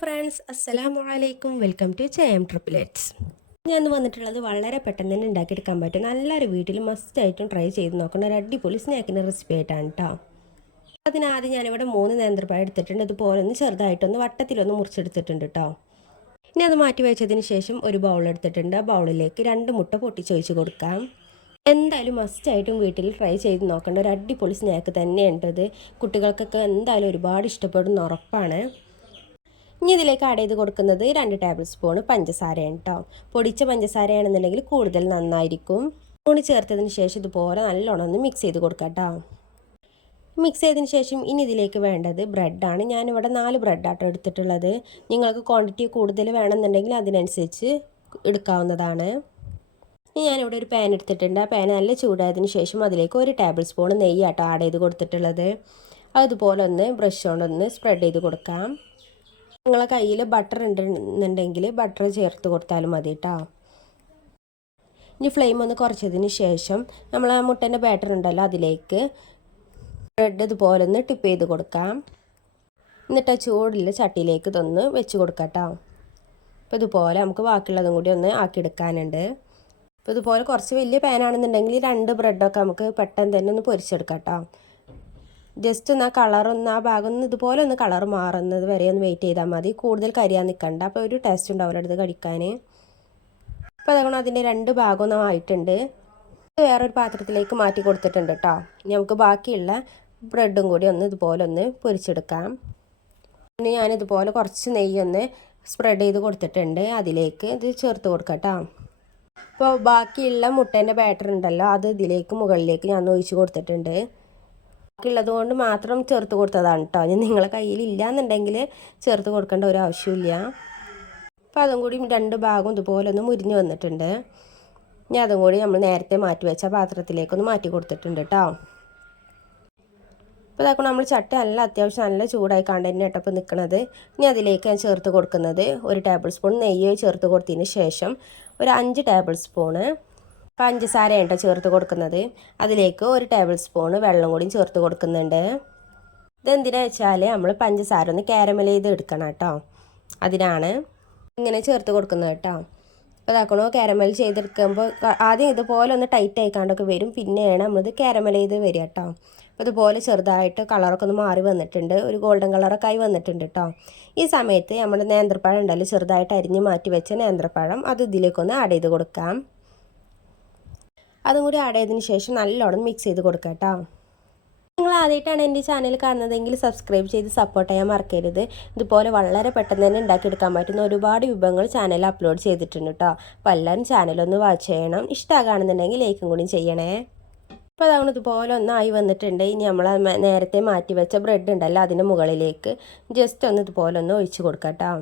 Friends, അസ്സലാമു അലൈക്കും. Welcome to ജയം ട്രിപ്ലെറ്റ്സ്. ഞാൻ വന്നിട്ടുള്ളത് വളരെ പെട്ടെന്ന് തന്നെ ഉണ്ടാക്കിയെടുക്കാൻ പറ്റും നല്ലൊരു വീട്ടിൽ മസ്റ്റായിട്ടും ട്രൈ ചെയ്ത് നോക്കേണ്ട ഒരു അടിപൊളി സ്നാക്കിൻ്റെ റെസിപ്പി ആയിട്ടാണ് കേട്ടോ. അതിനാദ്യം ഞാനിവിടെ 3 നേന്ത്രപ്പഴം എടുത്തിട്ടുണ്ട്. ഇതുപോലെ ഒന്ന് ചെറുതായിട്ടൊന്ന് വട്ടത്തിലൊന്ന് മുറിച്ചെടുത്തിട്ടുണ്ട് കേട്ടോ. ഇനി അത് മാറ്റി വെച്ചതിന് ശേഷം ഒരു ബൗൾ എടുത്തിട്ടുണ്ട്. ആ ബൗളിലേക്ക് 2 മുട്ട പൊട്ടിച്ചൊഴിച്ച് കൊടുക്കാം. എന്തായാലും മസ്റ്റായിട്ടും വീട്ടിൽ ട്രൈ ചെയ്ത് നോക്കേണ്ട ഒരു അടിപൊളി സ്നാക്ക് തന്നെയുണ്ടത്. കുട്ടികൾക്കൊക്കെ എന്തായാലും ഒരുപാട് ഇഷ്ടപ്പെടുന്ന ഉറപ്പാണ്. ഇനി ഇതിലേക്ക് ആഡ് ചെയ്ത് കൊടുക്കുന്നത് 2 ടേബിൾ സ്പൂൺ പഞ്ചസാരയാണ് കേട്ടോ. പൊടിച്ച പഞ്ചസാരയാണെന്നുണ്ടെങ്കിൽ കൂടുതൽ നന്നായിരിക്കും. സ്പൂൺ ചേർത്തതിന് ശേഷം ഇതുപോലെ നല്ലോണം ഒന്ന് മിക്സ് ചെയ്ത് കൊടുക്കാം കേട്ടോ. മിക്സ് ചെയ്തതിന് ശേഷം ഇനി ഇതിലേക്ക് വേണ്ടത് ബ്രെഡാണ്. ഞാനിവിടെ 4 ബ്രെഡാട്ടോ എടുത്തിട്ടുള്ളത്. നിങ്ങൾക്ക് ക്വാണ്ടിറ്റി കൂടുതൽ വേണമെന്നുണ്ടെങ്കിൽ അതിനനുസരിച്ച് എടുക്കാവുന്നതാണ്. ഇനി ഞാനിവിടെ ഒരു പാൻ എടുത്തിട്ടുണ്ട്. ആ പാൻ നല്ല ചൂടായതിന് ശേഷം അതിലേക്ക് 1 ടേബിൾ സ്പൂൺ നെയ്യാട്ടോ ആഡ് ചെയ്ത് കൊടുത്തിട്ടുള്ളത്. അതുപോലെ ഒന്ന് ബ്രഷ് കൊണ്ടൊന്ന് സ്പ്രെഡ് ചെയ്ത് കൊടുക്കാം. നിങ്ങളെ കയ്യിൽ ബട്ടർ ഉണ്ടെന്നുണ്ടെങ്കിൽ ബട്ടർ ചേർത്ത് കൊടുത്താലും മതി കേട്ടോ. ഇനി ഫ്ലെയിം ഒന്ന് കുറച്ചതിന് ശേഷം നമ്മൾ ആ മുട്ടേൻ്റെ ബാറ്റർ ഉണ്ടല്ലോ അതിലേക്ക് ബ്രെഡ് ഇതുപോലെ ഒന്ന് ടിപ്പ് ചെയ്ത് കൊടുക്കാം. എന്നിട്ട് ആ ചൂടിൽ ചട്ടിയിലേക്ക് ഇതൊന്ന് വെച്ച് കൊടുക്കാം കേട്ടോ. അപ്പോൾ ഇതുപോലെ നമുക്ക് ബാക്കിയുള്ളതും കൂടി ഒന്ന് ആക്കിയെടുക്കാനുണ്ട്. അപ്പോൾ ഇതുപോലെ കുറച്ച് വലിയ പാനാണെന്നുണ്ടെങ്കിൽ 2 ബ്രെഡൊക്കെ നമുക്ക് പെട്ടെന്ന് തന്നെ ഒന്ന് പൊരിച്ചെടുക്കാം കേട്ടോ. ജസ്റ്റ് ഒന്ന് ആ കളറൊന്ന് ആ ഭാഗം ഒന്ന് ഇതുപോലെ ഒന്ന് കളർ മാറുന്നത് വരെ ഒന്ന് വെയിറ്റ് ചെയ്താൽ മതി. കൂടുതൽ കരിയാൻ നിൽക്കണ്ട. അപ്പോൾ ഒരു ടേസ്റ്റ് ഉണ്ടാവില്ല അടുത്ത് കഴിക്കാൻ. അപ്പോൾ അതുകൊണ്ട് അതിൻ്റെ 2 ഭാഗമൊന്നും ആയിട്ടുണ്ട്. വേറൊരു പാത്രത്തിലേക്ക് മാറ്റി കൊടുത്തിട്ടുണ്ട് കേട്ടോ. ഇനി നമുക്ക് ബാക്കിയുള്ള ബ്രെഡും കൂടി ഒന്ന് ഇതുപോലെ ഒന്ന് പൊരിച്ചെടുക്കാം. ഇനി ഞാനിതുപോലെ കുറച്ച് നെയ്യൊന്ന് സ്പ്രെഡ് ചെയ്ത് കൊടുത്തിട്ടുണ്ട്. അതിലേക്ക് ഇത് ചേർത്ത് കൊടുക്കാം കേട്ടോ. അപ്പോൾ ബാക്കിയുള്ള മുട്ടേൻ്റെ ബാറ്റർ ഉണ്ടല്ലോ അത് ഇതിലേക്ക് മുകളിലേക്ക് ഞാൻ ഒഴിച്ച് കൊടുത്തിട്ടുണ്ട്. ബാക്കിയുള്ളത് കൊണ്ട് മാത്രം ചേർത്ത് കൊടുത്തതാണ് കേട്ടോ. ഇനി നിങ്ങളെ കയ്യിലില്ല എന്നുണ്ടെങ്കിൽ ചേർത്ത് കൊടുക്കേണ്ട ഒരു ആവശ്യമില്ല. അപ്പോൾ അതും കൂടി 2 ഭാഗം ഇതുപോലെ ഒന്ന് മുരിഞ്ഞ് വന്നിട്ടുണ്ട്. ഇനി അതും കൂടി നമ്മൾ നേരത്തെ മാറ്റി വെച്ച പാത്രത്തിലേക്കൊന്ന് മാറ്റി കൊടുത്തിട്ടുണ്ട് കേട്ടോ. അപ്പോൾ ഇതാക്കും നമ്മൾ ചട്ടി നല്ല അത്യാവശ്യം നല്ല ചൂടായി കണ്ടതിന് ഇട്ടപ്പോൾ നിൽക്കുന്നത്. ഇനി അതിലേക്ക് ഞാൻ ചേർത്ത് കൊടുക്കുന്നത് 1 ടേബിൾ സ്പൂൺ നെയ്യ് ചേർത്ത് കൊടുത്തതിന് ശേഷം ഒരു 5 ടേബിൾ സ്പൂണ് പഞ്ചസാരയാണ് കേട്ടോ ചേർത്ത് കൊടുക്കുന്നത്. അതിലേക്ക് 1 ടേബിൾ സ്പൂൺ വെള്ളം കൂടി ചേർത്ത് കൊടുക്കുന്നുണ്ട്. ഇതെന്തിനാ വെച്ചാൽ നമ്മൾ പഞ്ചസാര ഒന്ന് കാരമൽ ചെയ്ത് എടുക്കണം കേട്ടോ. അതിനാണ് ഇങ്ങനെ ചേർത്ത് കൊടുക്കുന്നത് കേട്ടോ. അപ്പോൾ ഇതാക്കണോ കാരമൽ ചെയ്തെടുക്കുമ്പോൾ ആദ്യം ഇതുപോലെ ഒന്ന് ടൈറ്റ് ആയിക്കാണ്ടൊക്കെ വരും. പിന്നെയാണ് നമ്മളിത് കാരമൽ ചെയ്ത് വരിക കേട്ടോ. അപ്പോൾ ഇതുപോലെ ചെറുതായിട്ട് കളറൊക്കെ ഒന്ന് മാറി വന്നിട്ടുണ്ട്. ഒരു ഗോൾഡൻ കളറൊക്കെ ആയി വന്നിട്ടുണ്ട് കേട്ടോ. ഈ സമയത്ത് നമ്മുടെ നേന്ത്രപ്പഴം ഉണ്ടല്ലോ ചെറുതായിട്ട് അരിഞ്ഞ് മാറ്റി വെച്ച നേന്ത്രപ്പഴം അത് ഇതിലേക്കൊന്ന് ആഡ് ചെയ്ത് കൊടുക്കാം. അതും കൂടി ആഡ് ചെയ്തതിന് ശേഷം നല്ലോണം മിക്സ് ചെയ്ത് കൊടുക്കാം കേട്ടോ. നിങ്ങൾ ആദ്യമായിട്ടാണ് എൻ്റെ ചാനൽ കാണുന്നതെങ്കിൽ സബ്സ്ക്രൈബ് ചെയ്ത് സപ്പോർട്ട് ചെയ്യാൻ മറക്കരുത്. ഇതുപോലെ വളരെ പെട്ടെന്ന് തന്നെ ഉണ്ടാക്കിയെടുക്കാൻ പറ്റുന്ന ഒരുപാട് വിഭവങ്ങൾ ചാനൽ അപ്ലോഡ് ചെയ്തിട്ടുണ്ട് കേട്ടോ. അപ്പോൾ എല്ലാവരും ചാനലൊന്ന് വാച്ച് ചെയ്യണം. ഇഷ്ടമാകുകയാണെന്നുണ്ടെങ്കിൽ ലൈക്കും കൂടി ചെയ്യണേ. അപ്പോൾ അതുകൊണ്ട് ഇതുപോലെ ഒന്നായി വന്നിട്ടുണ്ട്. ഇനി നമ്മൾ നേരത്തെ മാറ്റി വെച്ച ബ്രെഡ് ഉണ്ടല്ലോ അതിൻ്റെ മുകളിലേക്ക് ജസ്റ്റ് ഒന്ന് ഇതുപോലെ ഒന്ന് ഒഴിച്ച് കൊടുക്കാം കേട്ടോ.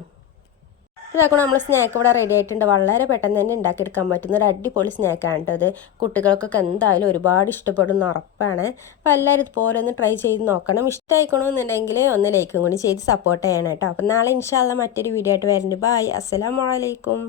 ഇതാക്കണം നമ്മൾ സ്നാക്ക് ഇവിടെ റെഡി ആയിട്ടുണ്ട്. വളരെ പെട്ടെന്ന് തന്നെ ഉണ്ടാക്കിയെടുക്കാൻ പറ്റുന്ന ഒരു അടിപൊളി സ്നാക്കാണ് കേട്ടോ. കുട്ടികൾക്കൊക്കെ എന്തായാലും ഒരുപാട് ഇഷ്ടപ്പെടുന്ന ഉറപ്പാണ്. അപ്പോൾ എല്ലാവരും ഇതുപോലെ ഒന്ന് ട്രൈ ചെയ്ത് നോക്കണം. ഇഷ്ടമായിക്കണമെന്നുണ്ടെങ്കിൽ ഒന്ന് ലൈക്കും കൂടി ചെയ്ത് സപ്പോർട്ട് ചെയ്യണം കേട്ടോ. അപ്പോൾ നാളെ ഇൻഷാ അല്ലാഹ് മറ്റൊരു വീഡിയോ ആയിട്ട് വരുന്നുണ്ട്. ബൈ, അസ്സലാമു അലൈക്കും.